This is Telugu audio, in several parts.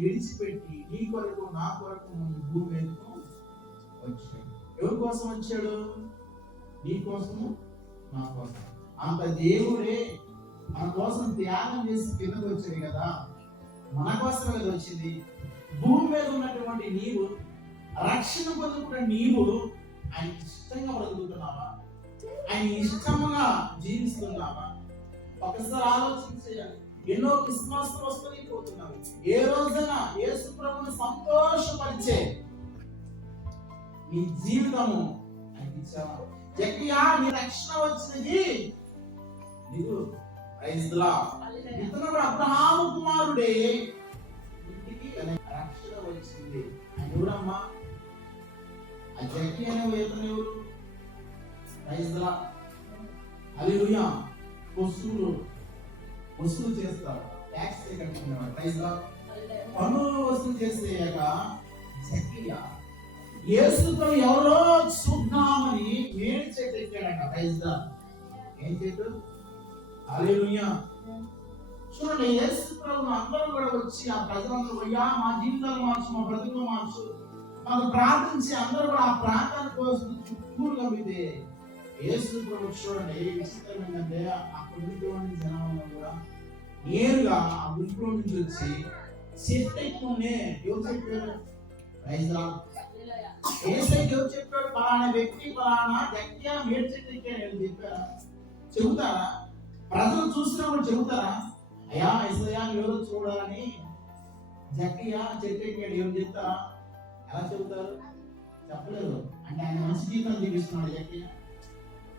విడిచిపెట్టి నీ కొరకు నా కొరకు భూమి మీదకు వచ్చాడు ఎవరి కోసం వచ్చాడు? నీ కోసము? నా కోసం. అంత దేవుడే మన కోసం త్యాగం చేసి కిందకు వచ్చాడు కదా. మన కోసం కదా వచ్చింది. భూమి మీద ఉన్నటువంటి నీవు రక్షణ పొందుకున్న నీవు ఆయన ఇష్టంగా బ్రతుకుతున్నావా? ఆయన ఇష్టంగా జీవిస్తున్నావా? ఒకసారి ఆలోచించేయాలి ఎన్నో క్రిస్మస్ వస్తున్నాయి పోతున్నావు ఏ రోజున యేసు ప్రభుని సంతోషపరిచే నీ జీవితము ఇచ్చావా? ఎక్కయా నీ రక్షణ వచ్చినది నీకు. ప్రైజ్లా ఇతను అబ్రహాము కుమారుడే. ఇంటికి రక్షణ వచ్చింది. ఎవరమ్మా? ఆ జక్కి ఇతను ఎవరు? వసూలు చేస్తారు. ట్యాక్స్ కట్టుకునేవాడు ప్రైజ్లా పన్నులు వసూలు చేసేయక జక్కియా యేసుతో ఎవరో చూద్దామని మేలు చెట్టు ఎక్కాడంట ప్రైజ్లా ఏం చెట్టు హల్లెలూయా. చూడండి యేసు ప్రభు అందరూ కూడా వచ్చి ఆ ప్రజలందరూ అయ్యా మా జీవితాలు మార్చు మా బ్రతుకులు మార్చు. మాకు ప్రార్థించి అందరూ కూడా ఆ ప్రాంతానికి కోసం చుట్టూరు కమ్మితే యేసు ప్రభు చూడండి విచిత్రం ఏంటంటే అక్కడ ఉన్నటువంటి జనాలను కూడా. నేరుగా ఆ గుంపులో నుంచి వచ్చి సెట్ ఎక్కువనే ఎవరు చెప్పారు రైతులా ఏసై ఎవరు చెప్పాడు పలానా వ్యక్తి పలానా జగ్య మేడు చెట్టు ఎక్కాడు చెప్పారా చెబుతారా? ప్రజలు చూసినప్పుడు చెబుతారా? అయ్యా ఐసయా ఎవరు చూడాలని జక్కయ్య చెట్టు ఎక్కాడు ఎవరు చెప్తారా? ఎలా చెబుతారు? చెప్పలేదు. అంటే ఆయన మంచి జీవితం జీవిస్తున్నాడు జక్కయ్య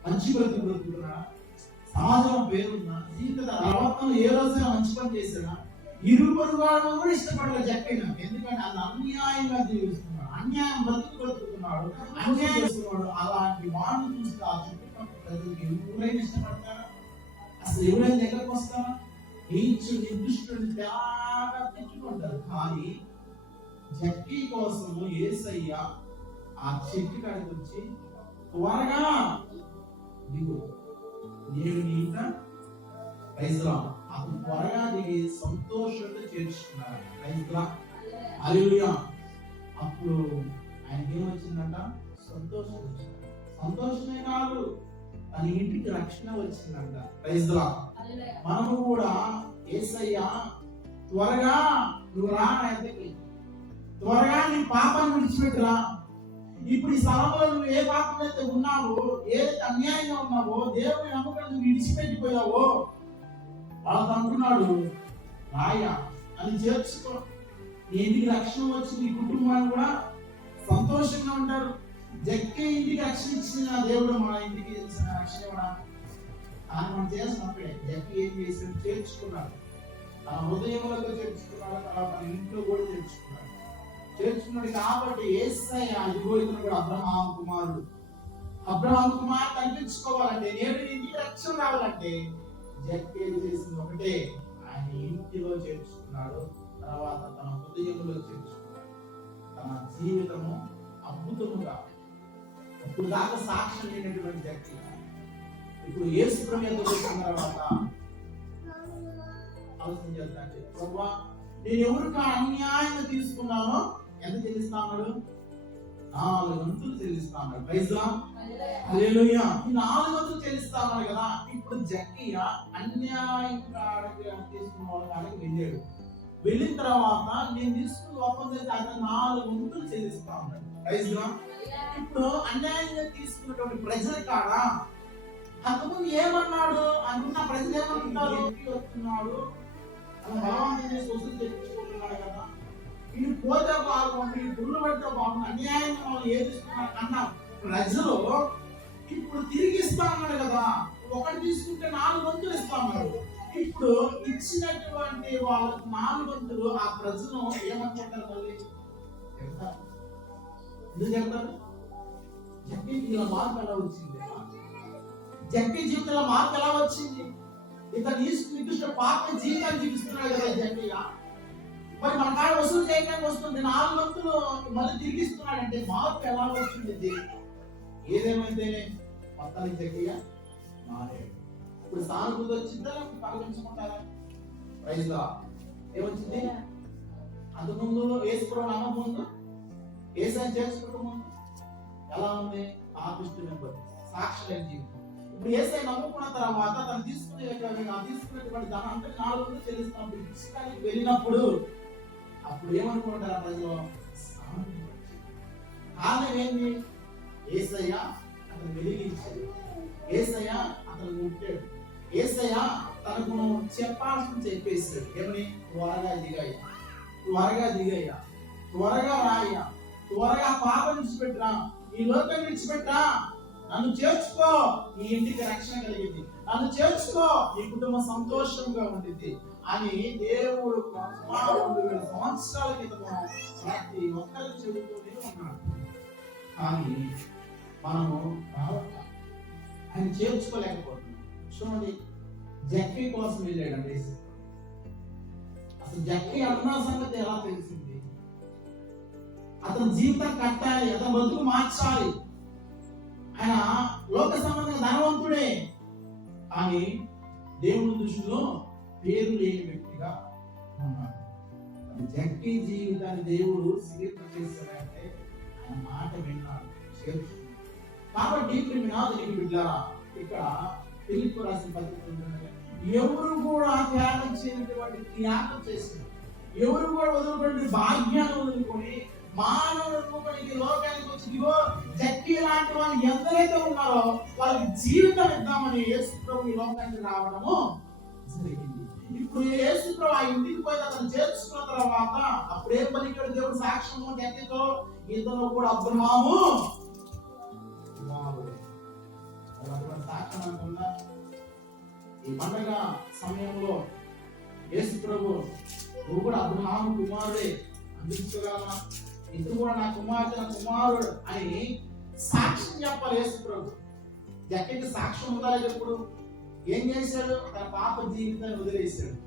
మంచి బ్రతుకు బ్రతుకుతున్నాడా? సమాజం పేరున్నా జీవిత ప్రవర్తనలో ఏ రోజైనా మంచి పని చేశాడా? ఇరువురు వాళ్ళను కూడా ఇష్టపడలేదు జక్కయ్య ఎందుకంటే అది అన్యాయంగా జీవిస్తున్నాడు అన్యాయం బ్రతుకు బ్రతుకుతున్నాడు అన్యాయం చేస్తున్నాడు. అలాంటి వాడిని చూస్తే ఆ చుట్టుపక్కల ప్రజలకు ఎవరైనా ఇష్టపడతారా? అసలు ఎవరైనా దగ్గరకు వస్తారా? నీచు నిర్దిష్టుని బాగా తెచ్చుకుంటారు కానీ జక్కి కోసం ఏసయ్య ఆ చెట్టు కాడికి వచ్చి త్వరగా దిగు. నేను నీత ప్రైజ్లా అతను త్వరగా దిగి సంతోషంతో చేర్చుకున్నాడు. ప్రైజ్లా అలియా అప్పుడు ఆయనకి ఏమొచ్చిందంట? సంతోషం వచ్చింది. సంతోషమే కాదు తన ఇంటికి రక్షణ వచ్చిందంట. ప్రైజ్లా మనము కూడా ఏసయ్య త్వరగా నువ్వు రా నా. త్వరగా నీ పాపాన్ని విడిచిపెట్టురా. ఇప్పుడు ఈ స్థలంలో నువ్వు ఏ పాపం అయితే ఉన్నావో ఏదైతే అన్యాయంగా ఉన్నావో దేవుని నమ్మకం నువ్వు విడిచిపెట్టిపోయావో వాళ్ళతో అంటున్నాడు రాయ అని చేర్చుకో. ఎందుకు రక్షణ వచ్చి నీ కుటుంబాన్ని కూడా సంతోషంగా ఉంటారు. జక్కే ఇంటికి రక్షణ ఇచ్చిన దేవుడు మన ఇంటికి రక్షణ కూడా కానీ మనం చేసినప్పుడే జక్కి ఏం చేసాడు చేర్చుకున్నాడు. తన హృదయంలో చేర్చుకున్నాడు తర్వాత తన ఇంట్లో కూడా చేర్చుకున్నాడు. చేర్చుకున్నాడు కాబట్టి ఏసయ్య ఇదిగో కూడా అబ్రహాం కుమారుడు. అబ్రహాం కుమార్ కనిపించుకోవాలంటే నేను నీ ఇంటికి రక్షణ రావాలంటే జక్కేది చేసింది? ఒకటే ఆయన ఇంటిలో చేర్చుకున్నాడు. తర్వాత తన హృదయంలో చేర్చుకున్నాడు. తన జీవితము అద్భుతముగా. ఇప్పుడు దాకా సాక్ష్యం లేనటువంటి వ్యక్తి. ఇప్పుడు ఏసు ప్రభుత్వం వచ్చిన తర్వాత ఆలోచన చేద్దాం ప్రభా నేను ఎవరికి అన్యాయంగా తీసుకున్నానో ఎంత చెల్లిస్తాడు నాలుగు వంతులు చెల్లిస్తాడు ప్రైజ్లా హల్లెలూయా ఈ నాలుగు వంతులు చెల్లిస్తామని కదా. ఇప్పుడు జక్కయ్య అన్యాయంగా అడిగి తీసుకున్న వాళ్ళ కాడికి వెళ్ళాడు. వెళ్ళిన తర్వాత నేను తీసుకున్న ఒప్పందం అతను నాలుగు వంతులు చెల్లిస్తా ఉన్నాడు ప్రైజ్లా ఇప్పుడు అన్యాయంగా తీసుకున్నటువంటి ప్రజల కాడ? అంతకుముందు ఏమన్నాడు? అనుకున్న ప్రజలు ఏమనుకుంటారు? వ్యక్తి వస్తున్నాడు. తన బలవంతం చేసి వసూలు తెచ్చుకుంటున్నాడు కదా? ఇది పోతే బాగుంది ఈ గుళ్ళు పెడితే బాగుంది అన్యాయంగా మనం ఏదిస్తున్నాడు అన్న ప్రజలు ఇప్పుడు తిరిగి ఇస్తామన్నాడు కదా. ఒకటి తీసుకుంటే నాలుగు వంతులు ఇస్తామన్నారు ఇప్పుడు ఇచ్చినటువంటి వాళ్ళకు నాలుగు వంతులు ఆ ప్రజలు ఏమనుకుంటారు మళ్ళీ? ఎందుకు చెప్తారు జక్కి ఇలా మార్పు ఎలా వచ్చింది? జక్కి జీవితంలో మార్పు ఎలా వచ్చింది? ఇతను నికృష్ట పాప జీవితాన్ని జీవిస్తున్నాడు కదా జక్కిగా మరి మన కాడ వసూలు చేయడానికి వస్తుంది. నాలుగు వంతులు మళ్ళీ తిరిగి ఇస్తున్నాడంటే మార్పు ఎలా వచ్చింది ఏదేమైతే పక్కన జక్కిగా మారాడు ఇప్పుడు సానుభూతి వచ్చిందా? పలకించుకుంటారా ప్రైజ్ లా ఏమొచ్చింది అంతకుముందు ఏసుప్రభు నమ్మ ముందు? ఏసాన్ని చేసుకుంటూ ముందు? ఎలా ఉంది? పాపిష్టి మెంబర్ సాక్షి లేని జీవితం. ఇప్పుడు ఏసై నమ్ముకున్న తర్వాత తను తీసుకునే తీసుకునేటువంటి దాని అంటే నాలుగు ఇష్టానికి వెళ్ళినప్పుడు అప్పుడు ఏమనుకుంటారు ప్రజలు? ఆనందపడతారు. కారణం ఏంటి? ఏసయ్య అతను వెలిగించాడు. ఏసయ్య అతను ముట్టాడు ఏసయ్య తనకు చెప్పాల్సిన చెప్పేస్తాడు ఏమని? త్వరగా దిగాయ త్వరగా దిగయ్యా. త్వరగా రాయ్యా. త్వరగా పాపం విడిచిపెట్టరా. ఈ లోకం విడిచిపెట్టరా. నన్ను చేర్చుకో. నీ ఇంటికి రక్షణ కలిగింది. నన్ను చేర్చుకో. నీ కుటుంబం సంతోషంగా ఉండిద్ది. అని దేవుడు సుమారు రెండు వేల సంవత్సరాల క్రితం ప్రతి ఒక్కరికి చెబుతూనే ఉన్నాడు. కానీ మనము ఆయన చేర్చుకోలేకపోతున్నాం. చూడండి జక్కి కోసం వెళ్ళాడండి అసలు జక్కి అన్న సంగతి ఎలా తెలిసింది? అతని జీవితం కట్టాలి అతని బతుకు మార్చాలి. ఆయన లోక సంబంధంగా ధనవంతుడే. కానీ దేవుని దృష్టిలో పేరు లేని వ్యక్తిగా ఉన్నాడు. మరి జీవితాన్ని దేవుడు స్వీకరణ చేశాడంటే ఆయన మాట విన్నాడు. చేర్చుకున్నాడు. కాబట్టి క్రిమినాథునికి బిడ్డారా ఇక్కడ పిలుపు రాసిన పత్రిక ఎవరు కూడా త్యాగం చేయనటువంటి త్యాగం చేసిన ఎవరు కూడా వదులుకొని భాగ్యాన్ని వదులుకొని మానవుడు రూపానికి లోకానికి వచ్చి ఇగో జక్కి లాంటి వాళ్ళు ఎందరైతే ఉన్నారో వాళ్ళకి జీవితం ఇద్దామని యేసు ప్రభు ఈ లోకానికి రావడము జరిగింది. ఇప్పుడు యేసు ఆ ఇంటికి పోయి అతను చేర్చుకున్న తర్వాత అప్పుడే పలికాడు దేవుడు సాక్ష్యము గట్టితో ఇతను కూడా అబ్రహాము సాక్ష్యం అనుకున్నా ఈ పండగ సమయంలో యేసు ప్రభు నువ్వు కూడా అబ్రహాము కుమారుడే అందించగలవా? ఇతను కూడా నా కుమార్తె నా కుమారుడు అని సాక్ష్యం చెప్పాలి యేసు ప్రభు. ఎక్కడికి సాక్ష్యం ఉండాలి ఎప్పుడు? ఏం చేశాడు? తన పాప జీవితాన్ని వదిలేశాడు.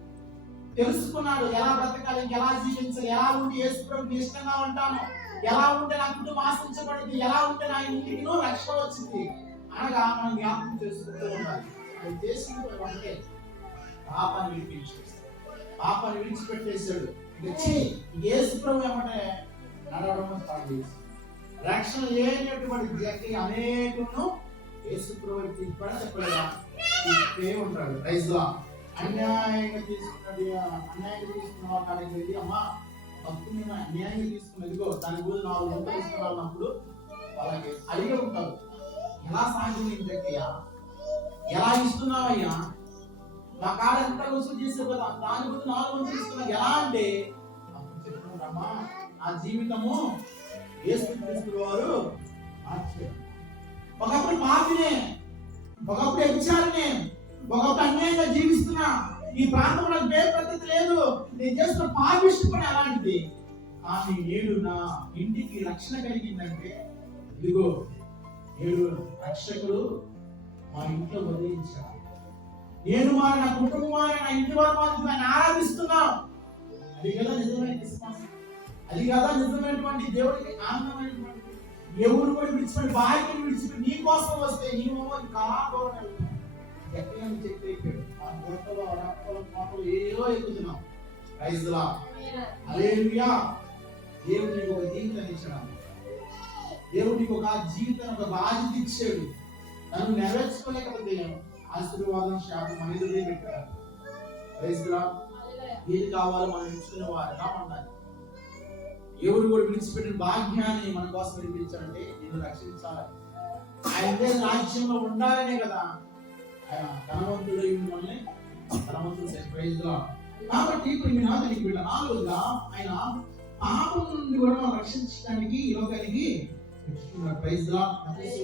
తెలుసుకున్నాడు ఎలా బ్రతకాలి ఎలా జీవించాలి ఎలా ఉండి యేసు ఇష్టంగా ఉంటాను ఎలా ఉంటే నా కుటుంబం ఆశించబడింది ఎలా ఉంటే నా ఇంటికి రక్షణ వచ్చింది అనగా మనం జ్ఞాపకం చేసుకుంటూ ఉండాలి. అది చేసింది అంటే పాపాన్ని విడిపించేస్తాడు పాపాన్ని విడిచిపెట్టేశాడు. వచ్చి యేసు ఏమంటే నడవడం స్టార్ట్ చేసి రక్షణ లేనటువంటి వ్యక్తి అనేకను యేసు ప్రభు చెప్పలేదా? ఇస్తే ఉంటాడు రైస్ అన్యాయంగా తీసుకున్నది అన్యాయంగా తీసుకున్న వాళ్ళ కాడికి అమ్మా భక్తి నేను అన్యాయంగా తీసుకున్నదిగో దాని గురించి నాలుగు వందలు తీసుకున్నప్పుడు వాళ్ళకి అడిగే ఉంటారు. ఎలా సాధ్యం ఇంతకయ్యా ఎలా ఇస్తున్నావయ్యా? నా కాడ ఎంత వసూలు చేసే కదా దాని గురించి నాలుగు వందలు ఇస్తున్నా ఎలా అంటే అప్పుడు నా జీవితము యేసు తీసుకున్న వారు ఒకప్పుడు పాపినే ఒకప్పుడు నేను ఒకప్పుడు అన్యాయంగా జీవిస్తున్నా ఈ ప్రాంతంలో నాకు పేరు పద్ధతి లేదు. నేను చేస్తున్న పాపిష్టి పని అలాంటిది. కానీ నేడు నా ఇంటికి రక్షణ కలిగిందంటే ఇదిగో నేడు రక్షకుడు మా ఇంట్లో ఉదయించాడు నేను మా నా కుటుంబం నా ఇంటి వారు మాత్రం ఆయన ఆరాధిస్తున్నాం. అది కదా నిజమైన విశ్వాసం అది కదా నిజమైనటువంటి దేవుడికి ఆనందమైనటువంటి ఎవరు కూడా విడిచిపెట్టి భార్యని విడిచిపెట్టి నీ కోసం వస్తే నీ మొహం కాపాడు ఎక్కడ చెట్టు ఎక్కాడు ఆ గుట్టలో రక్కలు పాపలు ఏదో ఎక్కుతున్నాం రైతులా అలేలుయా దేవుడు నీకు ఒక జీవితాన్ని ఇచ్చాడు. దేవుడు నీకు ఒక జీవితం ఒక బాధ్యత ఇచ్చాడు. నన్ను నెరవేర్చుకోలేకపోతే ఆశీర్వాదం శాపం అనేది పెట్టాడు రైతులా ఏది కావాలో మనం ఎంచుకునే వారుగా ఉండాలి ఎవరు కూడా విడిచిపెట్టిన భాగ్యాన్ని మన కోసం విడిపించాలంటే నేను రక్షించాలి. ఆయన రాజ్యంలో ఉండాలనే కదా. ఆయన ధనవంతుడు మిమ్మల్ని ధనవంతుడు ప్రైజ్లో కాబట్టి ఇప్పుడు మీ నాదునికి వీళ్ళ నాలుగుగా ఆయన పాపం నుండి కూడా మనం రక్షించడానికి యోగానికి ప్రైజ్ ప్రైజ్